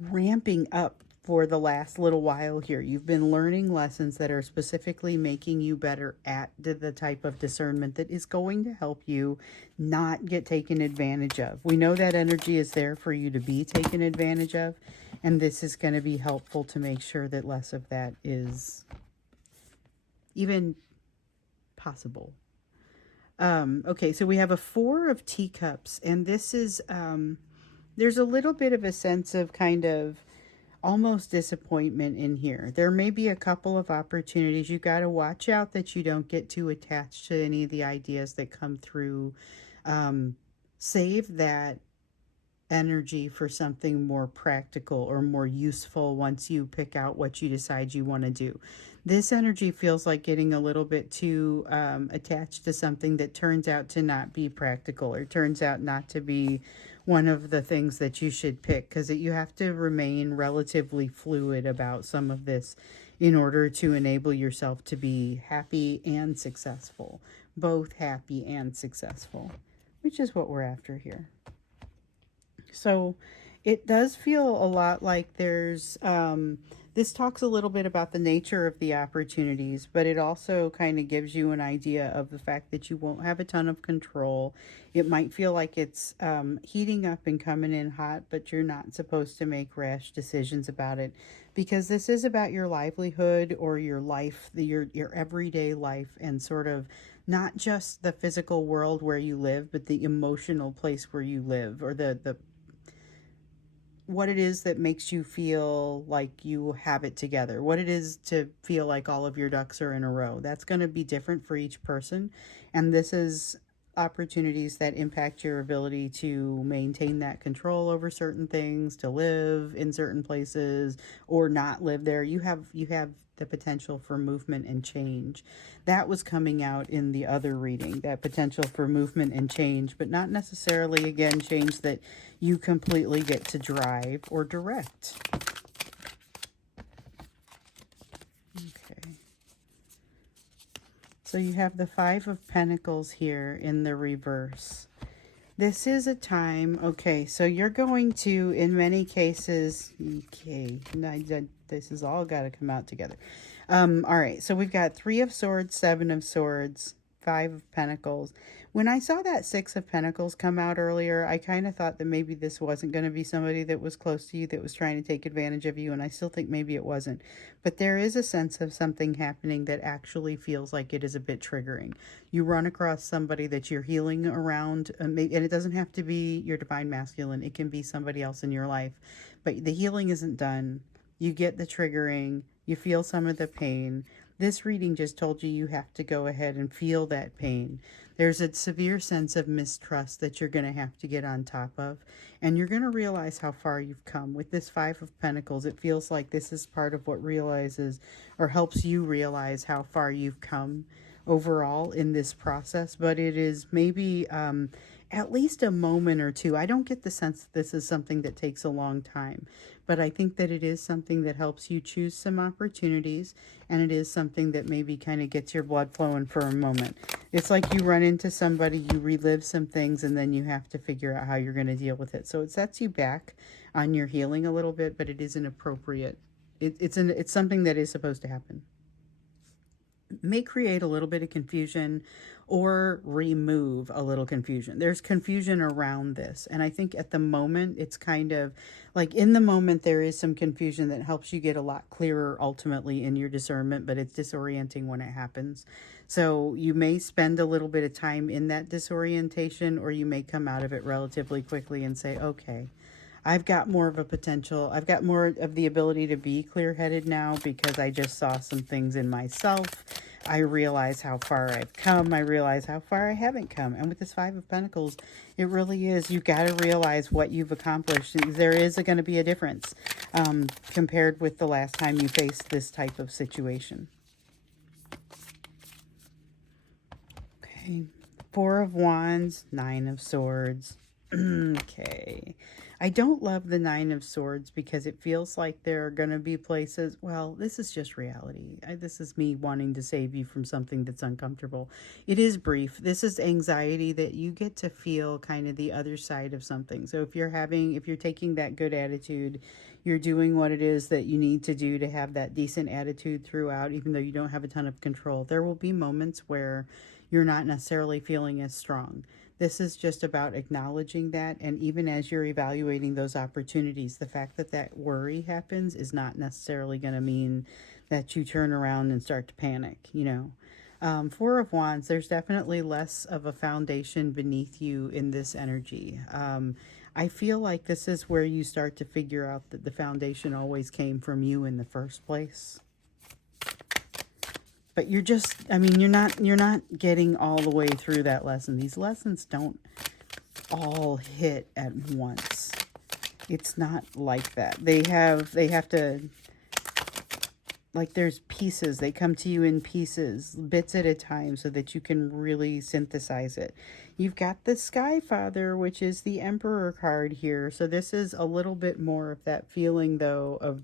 ramping up for the last little while here. You've been learning lessons that are specifically making you better at the type of discernment that is going to help you not get taken advantage of. We know that energy is there for you to be taken advantage of, and this is going to be helpful to make sure that less of that is even possible. Okay, so we have a Four of Teacups, and this is, there's a little bit of a sense of kind of almost disappointment in here. There may be a couple of opportunities. You got to watch out that you don't get too attached to any of the ideas that come through. Save that energy for something more practical or more useful once you pick out what you decide you want to do. This energy feels like getting a little bit too attached to something that turns out to not be practical or turns out not to be one of the things that you should pick, because you have to remain relatively fluid about some of this in order to enable yourself to be happy and successful, both happy and successful, which is what we're after here. So it does feel a lot like there's, this talks a little bit about the nature of the opportunities, but it also kind of gives you an idea of the fact that you won't have a ton of control. It might feel like it's heating up and coming in hot, but you're not supposed to make rash decisions about it, because this is about your livelihood or your life, your everyday life, and sort of not just the physical world where you live, but the emotional place where you live, or the what it is that makes you feel like you have it together, what it is to feel like all of your ducks are in a row. That's going to be different for each person. And this is opportunities that impact your ability to maintain that control over certain things, to live in certain places or not live there. You have the potential for movement and change. That was coming out in the other reading, that potential for movement and change, but not necessarily, again, change that you completely get to drive or direct. Okay. So you have the Five of Pentacles here in the reverse. This is a time, okay, so you're going to, in many cases, okay, this is all got to come out together. All right, so we've got Three of Swords, Seven of Swords, Five of Pentacles. When I saw that Six of Pentacles come out earlier, I kind of thought that maybe this wasn't going to be somebody that was close to you, that was trying to take advantage of you, and I still think maybe it wasn't. But there is a sense of something happening that actually feels like it is a bit triggering. You run across somebody that you're healing around, and it doesn't have to be your divine masculine. It can be somebody else in your life. But the healing isn't done. You get the triggering. You feel some of the pain. This reading just told you have to go ahead and feel that pain. There's a severe sense of mistrust that you're going to have to get on top of. And you're going to realize how far you've come. With this Five of Pentacles, it feels like this is part of what realizes or helps you realize how far you've come overall in this process. But it is maybe at least a moment or two. I don't get the sense that this is something that takes a long time, but I think that it is something that helps you choose some opportunities, and it is something that maybe kind of gets your blood flowing for a moment. It's like you run into somebody, you relive some things, and then you have to figure out how you're going to deal with it. So it sets you back on your healing a little bit, but it is inappropriate. It's something that is supposed to happen. May create a little bit of confusion or remove a little confusion. There's confusion around this. And I think at the moment, it's kind of like in the moment, there is some confusion that helps you get a lot clearer ultimately in your discernment, but it's disorienting when it happens. So you may spend a little bit of time in that disorientation, or you may come out of it relatively quickly and say, okay, I've got more of a potential. I've got more of the ability to be clear-headed now because I just saw some things in myself. I realize how far I've come. I realize how far I haven't come. And with this Five of Pentacles, it really is. You've got to realize what you've accomplished. There is going to be a difference compared with the last time you faced this type of situation. Okay. Four of Wands, Nine of Swords. Okay. I don't love the Nine of Swords because it feels like there are going to be places, well, this is just reality. This is me wanting to save you from something that's uncomfortable. It is brief. This is anxiety that you get to feel kind of the other side of something. So if you're taking that good attitude, you're doing what it is that you need to do to have that decent attitude throughout, even though you don't have a ton of control. There will be moments where you're not necessarily feeling as strong. This is just about acknowledging that, and even as you're evaluating those opportunities, the fact that that worry happens is not necessarily going to mean that you turn around and start to panic, you know. Four of Wands, there's definitely less of a foundation beneath you in this energy. I feel like this is where you start to figure out that the foundation always came from you in the first place. But you're just, I mean, you're not getting all the way through that lesson. These lessons don't all hit at once. It's not like that. They have to, like, there's pieces. They come to you in pieces, bits at a time, so that you can really synthesize it. You've got the Sky Father, which is the Emperor card here. So this is a little bit more of that feeling, though, of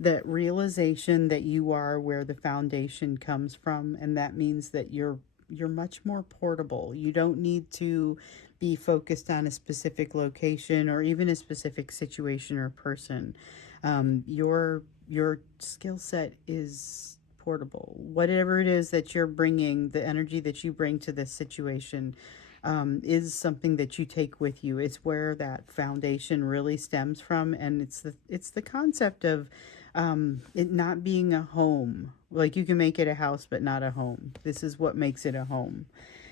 that realization that you are where the foundation comes from, and that means that you're much more portable. You don't need to be focused on a specific location or even a specific situation or person. Your skill set is portable. Whatever it is that you're bringing, the energy that you bring to this situation is something that you take with you. It's where that foundation really stems from, and it's the concept of it not being a home. Like, you can make it a house, but not a home. This is what makes it a home.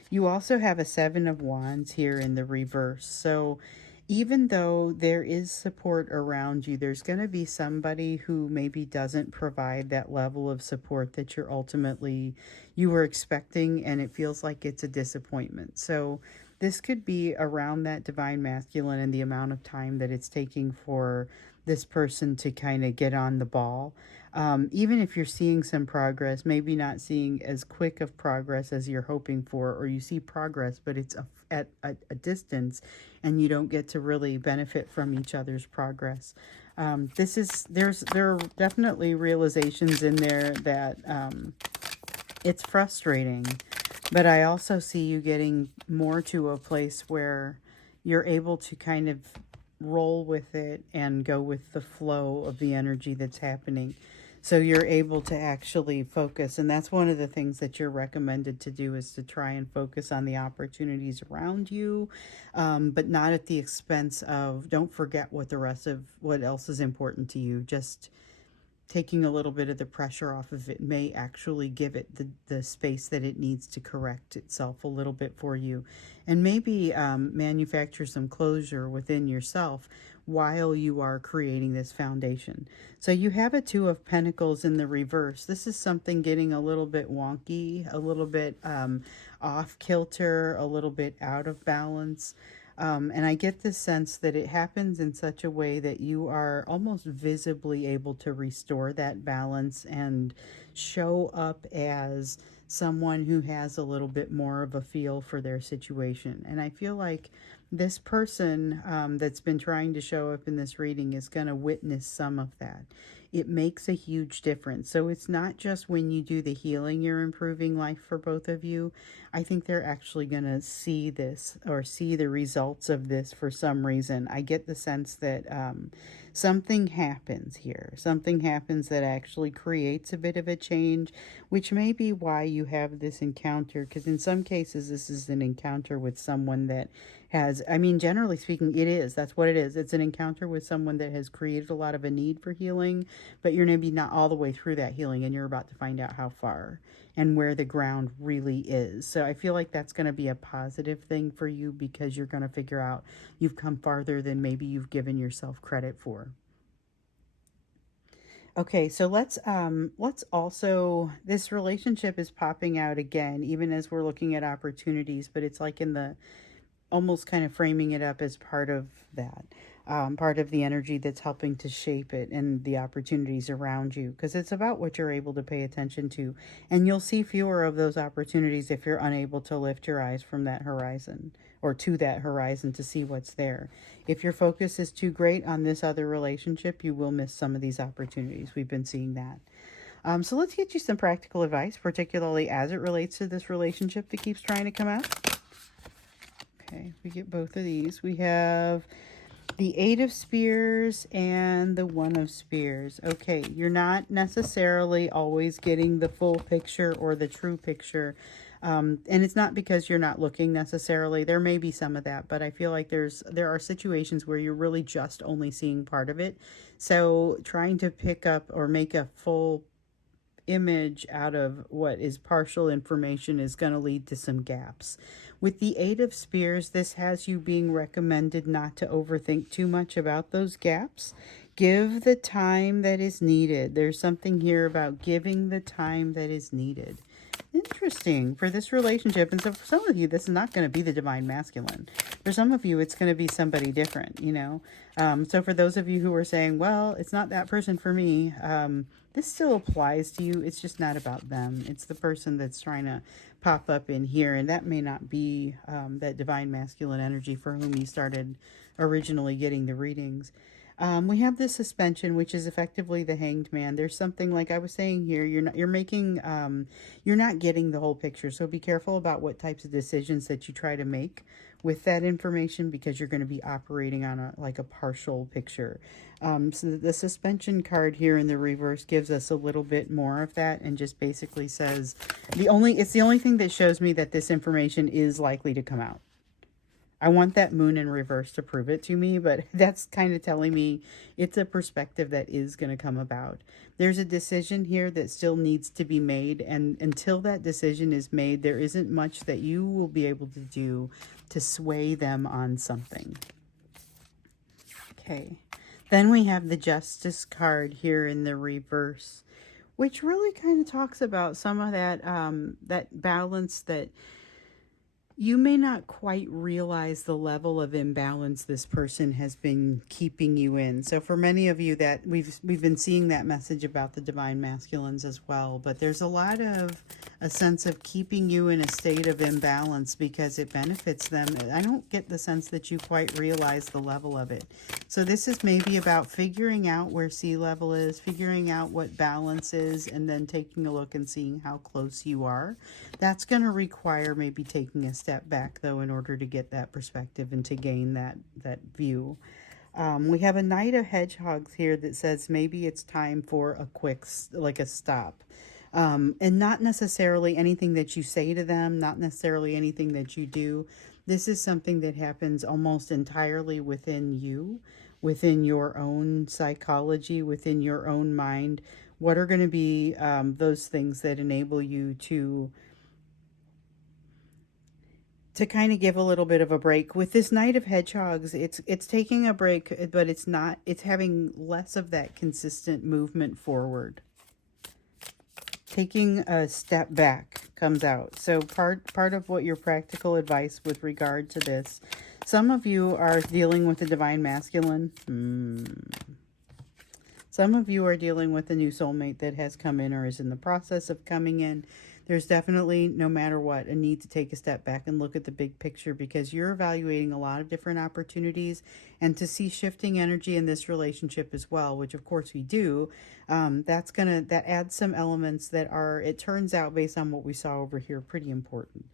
You also have a Seven of Wands here in the reverse. So even though there is support around you, there's going to be somebody who maybe doesn't provide that level of support that you were expecting, and it feels like it's a disappointment. So this could be around that divine masculine and the amount of time that it's taking for this person to kind of get on the ball. Even if you're seeing some progress, maybe not seeing as quick of progress as you're hoping for, or you see progress, but it's at a distance, and you don't get to really benefit from each other's progress. There are definitely realizations in there that it's frustrating, but I also see you getting more to a place where you're able to kind of roll with it and go with the flow of the energy that's happening. So you're able to actually focus. And that's one of the things that you're recommended to do, is to try and focus on the opportunities around you, but not at the expense of, don't forget what else is important to you. Just taking a little bit of the pressure off of it may actually give it the space that it needs to correct itself a little bit for you, and maybe manufacture some closure within yourself while you are creating this foundation. So you have a Two of Pentacles in the reverse. This is something getting a little bit wonky, a little bit off kilter, a little bit out of balance. And I get the sense that it happens in such a way that you are almost visibly able to restore that balance and show up as someone who has a little bit more of a feel for their situation. And I feel like this person that's been trying to show up in this reading is going to witness some of that. It makes a huge difference. So it's not just when you do the healing you're improving life for both of you. I think they're actually going to see this, or see the results of this for some reason. I get the sense that something happens here. Something happens that actually creates a bit of a change, which may be why you have this encounter, because in some cases this is an encounter with someone that has. I mean, generally speaking, it is. That's what it is. It's an encounter with someone that has created a lot of a need for healing, but you're maybe not all the way through that healing, and you're about to find out how far and where the ground really is. So I feel like that's going to be a positive thing for you, because you're going to figure out you've come farther than maybe you've given yourself credit for. Okay, so let's also, this relationship is popping out again even as we're looking at opportunities, but it's like in the, almost kind of framing it up as part of that, part of the energy that's helping to shape it and the opportunities around you, because it's about what you're able to pay attention to. And you'll see fewer of those opportunities if you're unable to lift your eyes from that horizon, or to that horizon, to see what's there. If your focus is too great on this other relationship, you will miss some of these opportunities. We've been seeing that. So let's get you some practical advice, particularly as it relates to this relationship that keeps trying to come out. Okay, we get both of these. We have the Eight of Spears and the One of Spears. Okay, you're not necessarily always getting the full picture or the true picture. And it's not because you're not looking necessarily. There may be some of that, but I feel like there are situations where you're really just only seeing part of it. So trying to pick up or make a full image out of what is partial information is going to lead to some gaps. With the Eight of Spears, this has you being recommended not to overthink too much about those gaps. Give the time that is needed. There's something here about giving the time that is needed. Interesting for this relationship. And so for some of you, this is not going to be the divine masculine. For some of you, it's going to be somebody different, you know. So for those of you who are saying, well, it's not that person for me, this still applies to you. It's just not about them. It's the person that's trying to pop up in here. And that may not be that divine masculine energy for whom you started originally getting the readings. We have the suspension, which is effectively the Hanged Man. There's something, like I was saying here, you're not getting the whole picture. So be careful about what types of decisions that you try to make with that information, because you're going to be operating on a partial picture. So the suspension card here in the reverse gives us a little bit more of that, and just basically says it's the only thing that shows me that this information is likely to come out. I want that moon in reverse to prove it to me, but that's kind of telling me it's a perspective that is going to come about. There's a decision here that still needs to be made, and until that decision is made, there isn't much that you will be able to do to sway them on something. Okay, then we have the Justice card here in the reverse, which really kind of talks about some of that that balance that you may not quite realize the level of imbalance this person has been keeping you in. So for many of you, that we've been seeing that message about the divine masculines as well, but there's a lot of a sense of keeping you in a state of imbalance because it benefits them. I don't get the sense that you quite realize the level of it. So this is maybe about figuring out where sea level is, figuring out what balance is, and then taking a look and seeing how close you are. That's going to require maybe taking a step back, though, in order to get that perspective and to gain that view. We have a Knight of Hedgehogs here that says maybe it's time for a quick, like a stop. And not necessarily anything that you say to them, not necessarily anything that you do. This is something that happens almost entirely within you, within your own psychology, within your own mind. What are going to be those things that enable you to kind of give a little bit of a break? With this Knight of Hedgehogs, it's taking a break, but it's having less of that consistent movement forward. Taking a step back comes out. So part of what your practical advice with regard to this, some of you are dealing with the divine masculine. Some of you are dealing with a new soulmate that has come in or is in the process of coming in. There's definitely, no matter what, a need to take a step back and look at the big picture, because you're evaluating a lot of different opportunities, and to see shifting energy in this relationship as well, which of course we do. That adds some elements that are, it turns out, based on what we saw over here, pretty important.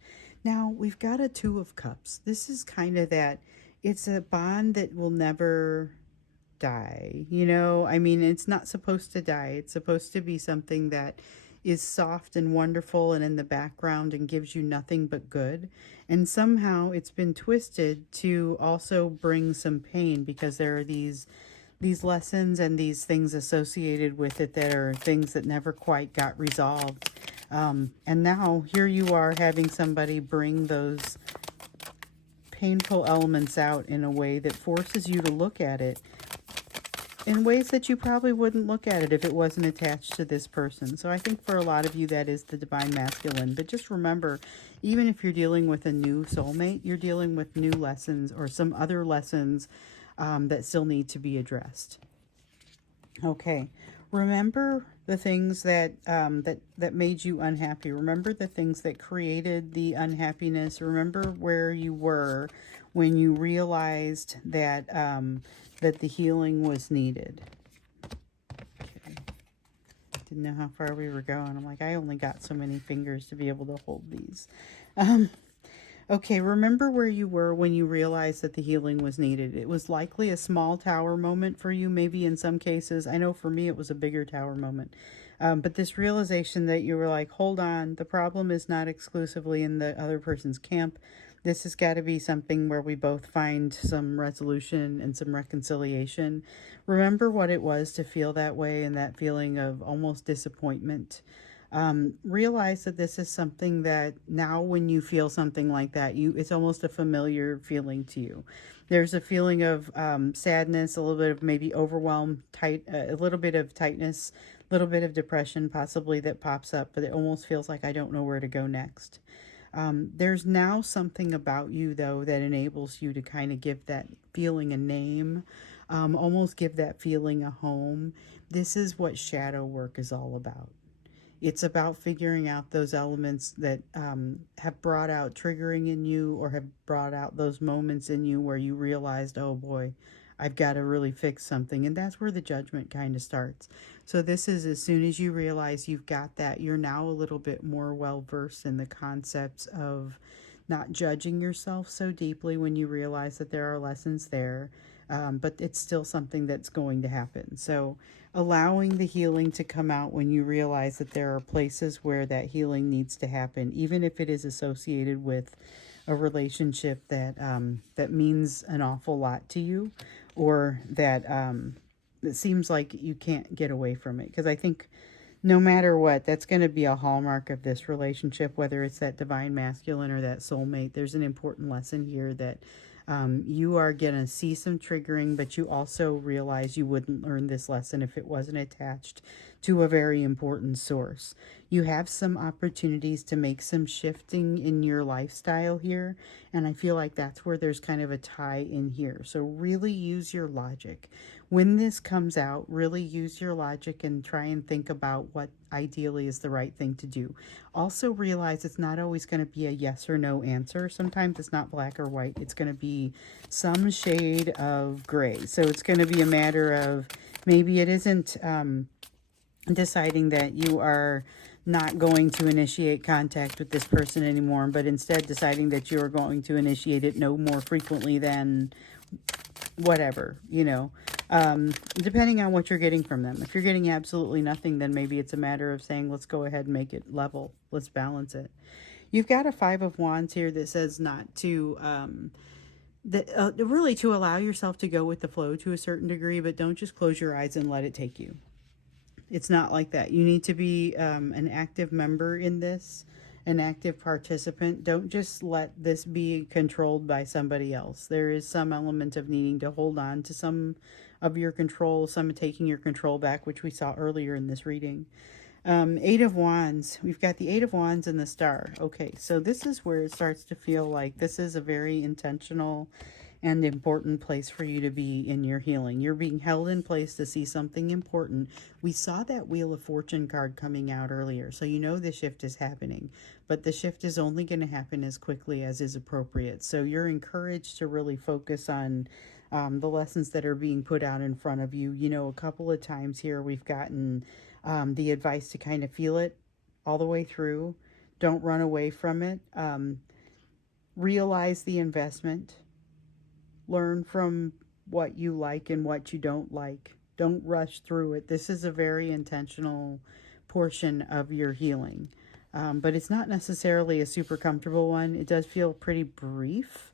Now we've got a Two of Cups. This is kind of that, it's a bond that will never die. You know, I mean, it's not supposed to die. It's supposed to be something that is soft and wonderful and in the background and gives you nothing but good. And somehow it's been twisted to also bring some pain, because there are these lessons and these things associated with it that are things that never quite got resolved. And now here you are having somebody bring those painful elements out in a way that forces you to look at it in ways that you probably wouldn't look at it if it wasn't attached to this person. So I think for a lot of you, that is the divine masculine. But just remember, even if you're dealing with a new soulmate, you're dealing with new lessons or some other lessons that still need to be addressed. Okay, remember the things that that made you unhappy. Remember the things that created the unhappiness. Remember where you were when you realized that that the healing was needed. Okay, didn't know how far we were going. I'm like, I only got so many fingers to be able to hold these. Okay, remember where you were when you realized that the healing was needed. It was likely a small tower moment for you, maybe in some cases. I know for me it was a bigger tower moment. But this realization that you were like, hold on, the problem is not exclusively in the other person's camp. This has got to be something where we both find some resolution and some reconciliation. Remember what it was to feel that way, and that feeling of almost disappointment. Realize that this is something that now when you feel something like that, it's almost a familiar feeling to you. There's a feeling of sadness, a little bit of maybe overwhelm, a little bit of tightness, a little bit of depression possibly that pops up, but it almost feels like I don't know where to go next. There's now something about you, though, that enables you to kind of give that feeling a name, almost give that feeling a home. This is what shadow work is all about. It's about figuring out those elements that have brought out triggering in you, or have brought out those moments in you where you realized, oh boy, I've got to really fix something. And that's where the judgment kind of starts. So this is as soon as you realize you've got that, you're now a little bit more well versed in the concepts of not judging yourself so deeply when you realize that there are lessons there. But it's still something that's going to happen. So allowing the healing to come out when you realize that there are places where that healing needs to happen, even if it is associated with a relationship that that means an awful lot to you, or that it seems like you can't get away from it. Because I think no matter what, that's going to be a hallmark of this relationship, whether it's that divine masculine or that soulmate. There's an important lesson here that you are going to see some triggering, but you also realize you wouldn't learn this lesson if it wasn't attached to a very important source. You have some opportunities to make some shifting in your lifestyle here, and I feel like that's where there's kind of a tie in here. So really use your logic. When this comes out, really use your logic and try and think about what ideally is the right thing to do. Also realize it's not always going to be a yes or no answer. Sometimes it's not black or white. It's going to be some shade of gray. So it's going to be a matter of maybe it isn't deciding that you are not going to initiate contact with this person anymore, but instead deciding that you are going to initiate it no more frequently than whatever, depending on what you're getting from them. If you're getting absolutely nothing, then maybe it's a matter of saying, let's go ahead and make it level. Let's balance it. You've got a 5 of Wands here that says not to, really to allow yourself to go with the flow to a certain degree, but don't just close your eyes and let it take you. It's not like that. You need to be an active member in this, an active participant. Don't just let this be controlled by somebody else. There is some element of needing to hold on to some of your control, some taking your control back, which we saw earlier in this reading. 8 of Wands. We've got the 8 of Wands and the Star. Okay, so this is where it starts to feel like this is a very intentional and important place for you to be in your healing. You're being held in place to see something important. We saw that Wheel of Fortune card coming out earlier, so you know the shift is happening, but the shift is only going to happen as quickly as is appropriate. So you're encouraged to really focus on the lessons that are being put out in front of you. A couple of times here we've gotten the advice to kind of feel it all the way through. Don't run away from it. Realize the investment. Learn from what you like and what you don't like. Don't rush through it. This is a very intentional portion of your healing. But it's not necessarily a super comfortable one. It does feel pretty brief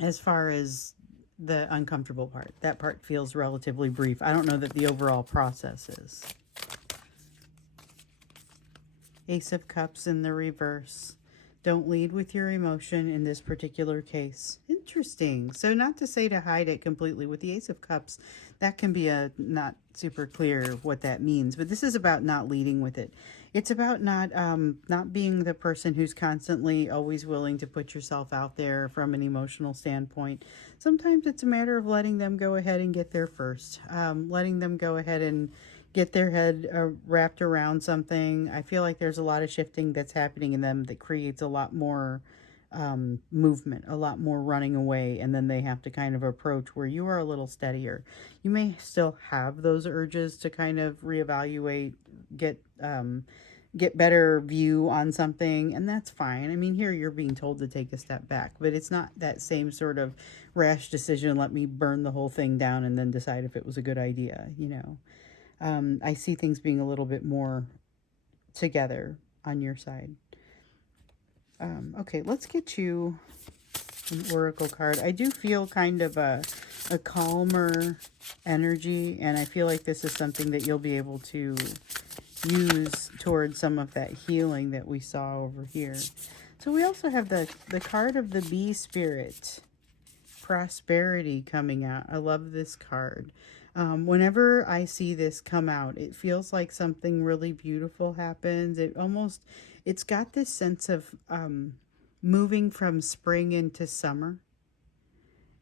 as far as the uncomfortable part. That part feels relatively brief. I don't know that the overall process is. Ace of Cups in the reverse. Don't lead with your emotion in this particular case. Interesting. So not to say to hide it completely. With the Ace of Cups, that can be a not super clear what that means. But this is about not leading with it. It's about not being the person who's constantly always willing to put yourself out there from an emotional standpoint. Sometimes it's a matter of letting them go ahead and get there first. Letting them go ahead and get their head wrapped around something. I feel like there's a lot of shifting that's happening in them that creates a lot more movement, a lot more running away, and then they have to kind of approach where you are a little steadier. You may still have those urges to kind of reevaluate, get better view on something, and that's fine. I mean, here you're being told to take a step back, but it's not that same sort of rash decision, let me burn the whole thing down and then decide if it was a good idea, you know. I see things being a little bit more together on your side. Okay, let's get you an oracle card. I do feel kind of a calmer energy, and I feel like this is something that you'll be able to use towards some of that healing that we saw over here. So we also have the card of the bee spirit, prosperity, coming out. I love this card. Whenever I see this come out, it feels like something really beautiful happens. It's got this sense of moving from spring into summer.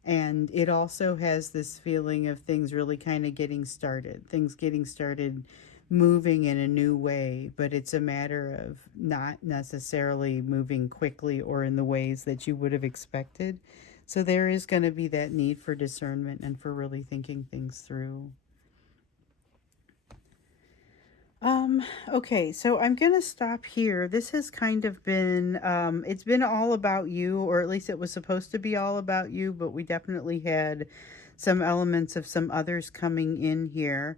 And it also has this feeling of things really kind of getting started. Things getting started moving in a new way. But it's a matter of not necessarily moving quickly or in the ways that you would have expected. So there is going to be that need for discernment and for really thinking things through. Okay, so I'm going to stop here. This has kind of been, it's been all about you, or at least it was supposed to be all about you, but we definitely had some elements of some others coming in here.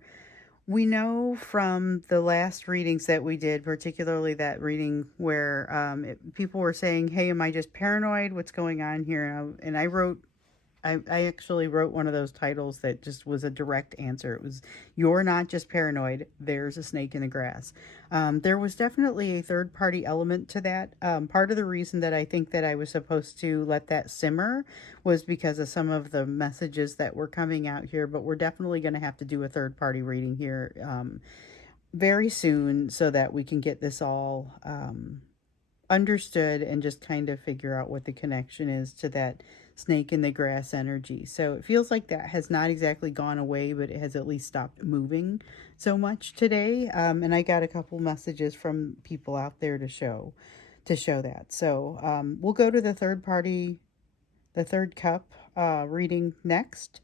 We know from the last readings that we did, particularly that reading where people were saying, hey, am I just paranoid? What's going on here? And I actually wrote one of those titles that just was a direct answer. It was, you're not just paranoid, there's a snake in the grass. There was definitely a third-party element to that. Part of the reason that I think that I was supposed to let that simmer was because of some of the messages that were coming out here, but we're definitely going to have to do a third-party reading here very soon so that we can get this all understood and just kind of figure out what the connection is to that snake in the grass energy. So it feels like that has not exactly gone away, but it has at least stopped moving so much today. And I got a couple messages from people out there to show that. So we'll go to the third cup reading next.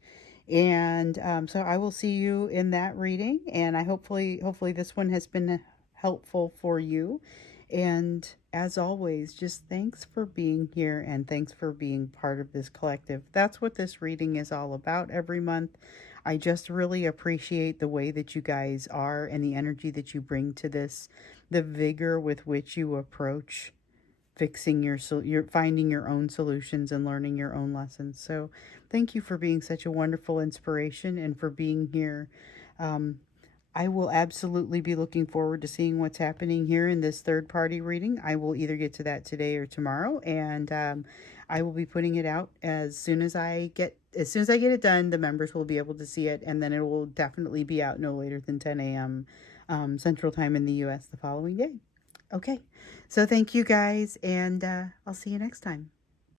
And so I will see you in that reading, and I hopefully this one has been helpful for you. And as always, just thanks for being here and thanks for being part of this collective. That's what this reading is all about every month. I just really appreciate the way that you guys are and the energy that you bring to this, the vigor with which you approach fixing your finding your own solutions and learning your own lessons. So thank you for being such a wonderful inspiration and for being here. I will absolutely be looking forward to seeing what's happening here in this third-party reading. I will either get to that today or tomorrow, and I will be putting it out as soon as I get it done. The members will be able to see it, and then it will definitely be out no later than 10 a.m. Central Time in the U.S. the following day. Okay, so thank you guys, and I'll see you next time.